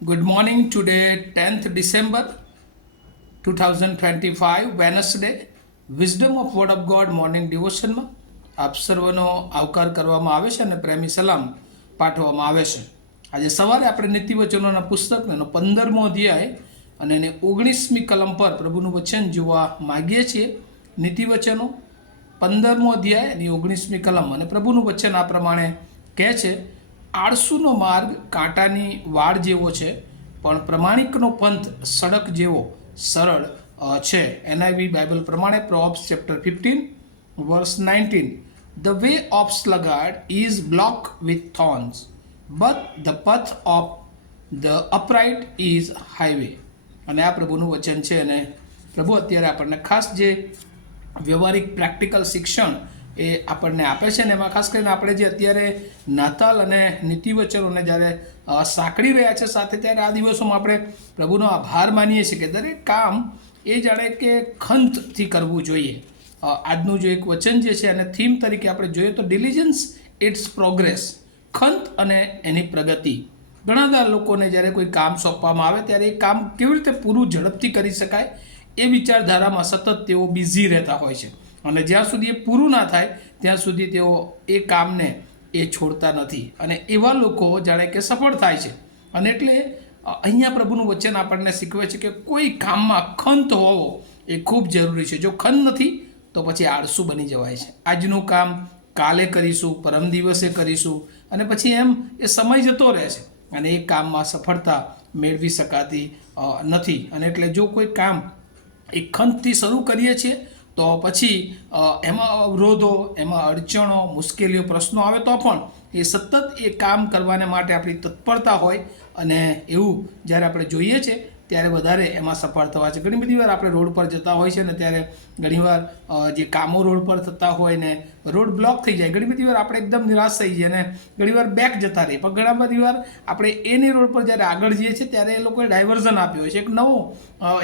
Good morning. Today, 10th December 2025, Wednesday. Wisdom of Word of God morning ડિવોશનમાં આપ સર્વનો આવકાર કરવામાં આવે છે અને પ્રેમી સલામ પાઠવવામાં આવે છે. આજે સવારે આપણે નીતિવચનોના પુસ્તકનો 15મો અધ્યાય અને એની 19મી કલમ પર પ્રભુનું વચન જોવા માગીએ છીએ. નીતિવચનો 15મો અધ્યાય એની 19મી કલમ અને પ્રભુનું વચન આ પ્રમાણે કહે છે: આળસુનો માર્ગ કાંટાની વાડ જેવો છે, પણ પ્રમાણિકનો પંથ સડક જેવો સરળ છે. એનઆઈવી બાઇબલ પ્રમાણે Proverbs chapter 15 verse 19: the way of sluggard is block with thorns, but the path of the upright is highway. અને આ પ્રભુનું વચન છે. અને પ્રભુ અત્યારે આપણને ખાસ જે વ્યવહારિક પ્રેક્ટિકલ શિક્ષણ એ આપણને આપે છે. ને એમાં ખાસ કરીને આપણે જે અત્યારે નાતાલ અને નીતિવચનોને જ્યારે સાંકળી રહ્યા છે સાથે, ત્યારે આ દિવસોમાં આપણે પ્રભુનો આભાર માનીએ છીએ કે દરેક કામ એ જાણે કે ખંતથી કરવું જોઈએ. આજનું જો એક વચન જે છે અને થીમ તરીકે આપણે જોઈએ તો ડિલિજન્સ ઇટ્સ પ્રોગ્રેસ, ખંત અને એની પ્રગતિ. ઘણા બધા લોકોને જ્યારે કોઈ કામ સોંપવામાં આવે ત્યારે એ કામ કેવી રીતે પૂરું ઝડપથી કરી શકાય એ વિચારધારામાં સતત તેઓ બિઝી રહેતા હોય છે. અને જ્યાં સુધી એ પૂરું ના થાય ત્યાં સુધી તેઓ એ કામને એ છોડતા નથી. અને એવા લોકો જાણે કે સફળ થાય છે. અને એટલે અહીંયા પ્રભુનું વચન આપણને શીખવે છે કે કોઈ કામમાં ખંત હોવો એ ખૂબ જરૂરી છે. જો ખંત નથી તો પછી આળસુ બની જવાય છે. આજનું કામ કાલે કરીશું, પરમ દિવસે કરીશું, અને પછી એમ એ સમય જતો રહે છે અને એ કામમાં સફળતા મેળવી શકાતી નથી. અને એટલે જો કોઈ કામ એ ખંતથી શરૂ કરીએ છીએ તો પછી એમાં અવરોધો, એમાં અડચણો, મુશ્કેલીઓ, પ્રશ્નો આવે તો પણ એ સતત એ કામ કરવાને માટે આપણી તત્પરતા હોય. અને એવું જ્યારે આપણે જોઈએ છે ત્યારે વધારે એમાં સફળ થવા છે. ઘણી બધી વાર આપણે રોડ પર જતા હોય છે ને ત્યારે ઘણીવાર જે કામો રોડ પર થતા હોય ને રોડ બ્લોક થઈ જાય, ઘણી બધી વાર આપણે એકદમ નિરાશ થઈ જઈએ અને ઘણીવાર બેક જતા રહીએ. પણ ઘણા બધી વાર આપણે એની રોડ પર જ્યારે આગળ જઈએ છીએ ત્યારે એ લોકોએ ડાયવર્ઝન આપ્યું હોય છે, એક નવો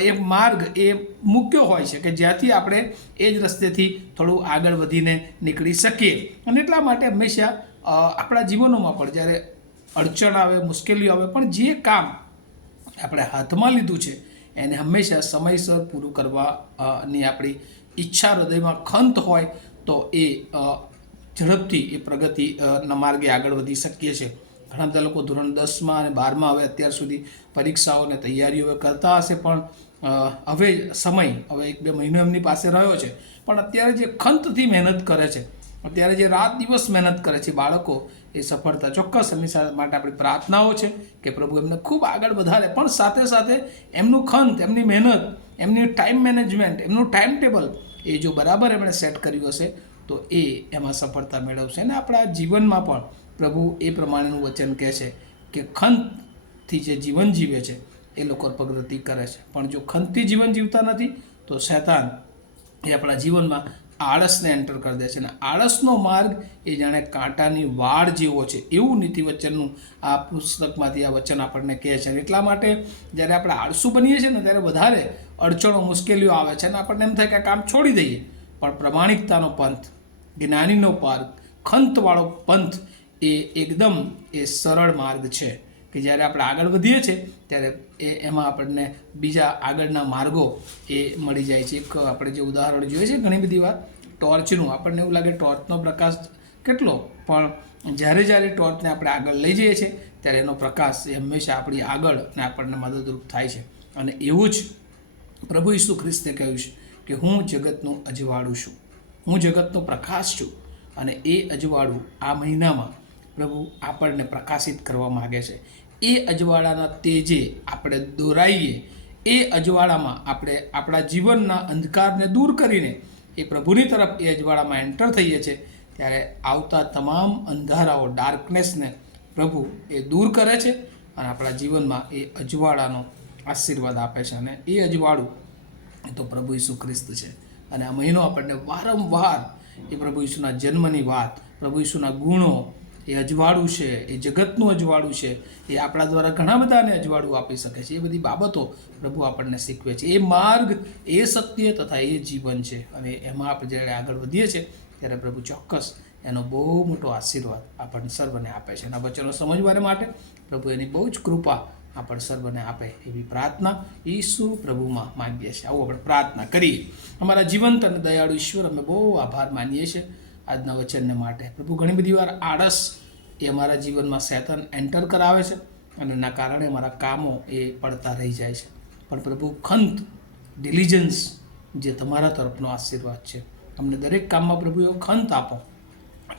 એક માર્ગ એ મૂક્યો હોય છે કે જ્યાંથી આપણે એ જ રસ્તેથી થોડું આગળ વધીને નીકળી શકીએ. અને એટલા માટે હંમેશા આપણા જીવનોમાં પણ જ્યારે અડચણ આવે, મુશ્કેલીઓ આવે, પણ જે કામ આપણે હાથમાં લીધું છે એને હંમેશા સમયસર પૂરું કરવાની આપણી ઈચ્છા, હૃદયમાં ખંત હોય તો એ ઝડપથી એ પ્રગતિના માર્ગે આગળ વધી શકીએ છીએ. ઘણા બધા લોકો ધોરણ 10માં અને 12માં હવે અત્યાર સુધી પરીક્ષાઓને તૈયારીઓ કરતા હશે, પણ હવે સમય હવે 1-2 મહિનો એમની પાસે રહ્યો છે. પણ અત્યારે જે ખંતથી મહેનત કરે છે, અત્યારે જે રાત દિવસ મહેનત કરે છે બાળકો, એ સફળતા ચોક્કસ એમની માટે આપણી પ્રાર્થનાઓ છે કે પ્રભુ એમને ખૂબ આગળ વધારે. પણ સાથે સાથે એમનું ખંત, એમની મહેનત, એમની ટાઈમ મેનેજમેન્ટ, એમનું ટાઈમ ટેબલ એ જો બરાબર એમણે સેટ કર્યું હશે તો એ એમાં સફળતા મેળવશે. અને આપણા જીવનમાં પણ પ્રભુ એ પ્રમાણેનું વચન કહે છે કે ખંતથી જે જીવન જીવે છે એ લોકો પ્રગતિ કરે છે. પણ જો ખંતથી જીવન જીવતા નથી તો શૈતાન એ આપણા જીવનમાં આળસને એન્ટર કરી દે છે. અને આળસનો માર્ગ એ જાણે કાંટાની વાડ જેવો છે, એવું નીતિવચનનું આ પુસ્તકમાંથી આ વચન આપણને કહે છે. એટલા માટે જ્યારે આપણે આળસુ બનીએ છીએ ને ત્યારે વધારે અડચણો, મુશ્કેલીઓ આવે છે અને આપણને એમ થાય કે આ કામ છોડી દઈએ. પણ પ્રમાણિકતાનો પંથ, જ્ઞાનીનો માર્ગ, ખંતવાળો પંથ એ એકદમ એ સરળ માર્ગ છે કે જ્યારે આપણે આગળ વધીએ છીએ ત્યારે એમાં આપણને બીજા આગળના માર્ગો એ મળી જાય છે. એક આપણે જે ઉદાહરણ જોઈએ છે ઘણી બધી વાર ટોર્ચનું, આપણને એવું લાગે ટોર્ચનો પ્રકાશ કેટલો, પણ જ્યારે ટોર્ચને આપણે આગળ લઈ જઈએ છીએ ત્યારે એનો પ્રકાશ એ હંમેશા આપણી આગળ ને આપણને મદદરૂપ થાય છે. અને એવું જ પ્રભુ ઈસુ ખ્રિસ્તે કહ્યું છે કે હું જગતનું અજવાળું છું, હું જગતનો પ્રકાશ છું. અને એ અજવાળું આ મહિનામાં પ્રભુ આપણને પ્રકાશિત કરવા માગે છે. એ અજવાળાના તેજે આપણે દોરાઈએ, એ અજવાળામાં આપણે આપણા જીવનના અંધકારને દૂર કરીને એ પ્રભુની તરફ એ અજવાળામાં એન્ટર થઈએ છીએ ત્યારે આવતા તમામ અંધારાઓ, ડાર્કનેસને પ્રભુ એ દૂર કરે છે અને આપણા જીવનમાં એ અજવાળાનો આશીર્વાદ આપે છે. અને એ અજવાળું એ તો પ્રભુ ઈસુ ખ્રિસ્ત છે. અને આ મહિનો આપણને વારંવાર એ પ્રભુ ઈસુના જન્મની વાત, પ્રભુ ઈસુના ગુણો, એ અજવાળું છે, એ જગતનું અજવાળું છે, એ આપણા દ્વારા ઘણા બધાને અજવાળું આપી શકે છે. એ બધી બાબતો પ્રભુ આપણને શીખવે છે. એ માર્ગ, એ સત્ય તથા એ જીવન છે. અને એમાં આપણે જ્યારે આગળ વધીએ છીએ ત્યારે પ્રભુ ચોક્કસ એનો બહુ મોટો આશીર્વાદ આપણને સર્વને આપે છે. એના વચનો સમજવાને માટે પ્રભુ એની બહુ જ કૃપા આપણ સર્વને આપે એવી પ્રાર્થના ઈસુ પ્રભુમાં માંગીએ છીએ. આવું આપણે પ્રાર્થના કરીએ. અમારા જીવંત અને દયાળુ ઈશ્વર, અમે બહુ આભાર માનીએ છીએ આજના વચનને માટે. પ્રભુ, ઘણી બધી વાર આળસ એ અમારા જીવનમાં શૈતાન એન્ટર કરાવે છે અને એના કારણે અમારા કામો એ પડતા રહી જાય છે. પણ પ્રભુ, ખંત, ડિલિજન્સ જે તમારા તરફનો આશીર્વાદ છે, અમને દરેક કામમાં પ્રભુ એવો ખંત આપો,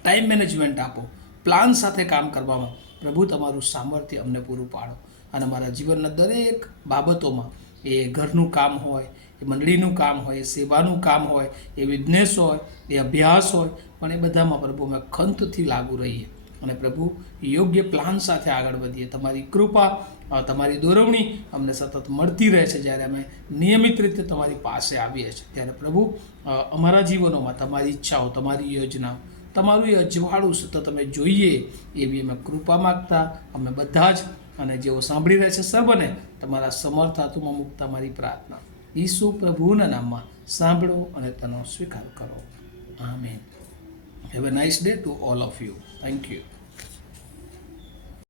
ટાઈમ મેનેજમેન્ટ આપો, પ્લાન સાથે કામ કરવામાં પ્રભુ તમારું સામર્થ્ય અમને પૂરું પાડો. અને અમારા જીવનના દરેક બાબતોમાં, એ ઘરનું કામ હોય, એ મંડળીનું કામ હોય, એ સેવાનું કામ હોય, એ બિઝનેસ હોય, એ અભ્યાસ હોય, પણ એ બધામાં પ્રભુ અમે ખંતથી લાગુ રહીએ અને પ્રભુ યોગ્ય પ્લાન સાથે આગળ વધીએ. તમારી કૃપા, તમારી દોરવણી અમને સતત મળતી રહે છે. જ્યારે અમે નિયમિત રીતે તમારી પાસે આવીએ છીએ ત્યારે પ્રભુ, અમારા જીવનોમાં તમારી ઈચ્છાઓ, તમારી યોજના, તમારું એ અજવાળું સતત અમે જોઈએ એવી અમે કૃપા માગતા અમે બધા જ, અને જેઓ સાંભળી રહ્યા છે સર્વને તમારા સમર્થ હાથોમાં મૂકતા મારી પ્રાર્થના ઈસુ પ્રભુના નામમાં સાંભળો અને તેનો સ્વીકાર કરો. Amen. Have a nice day to all of you. Thank you.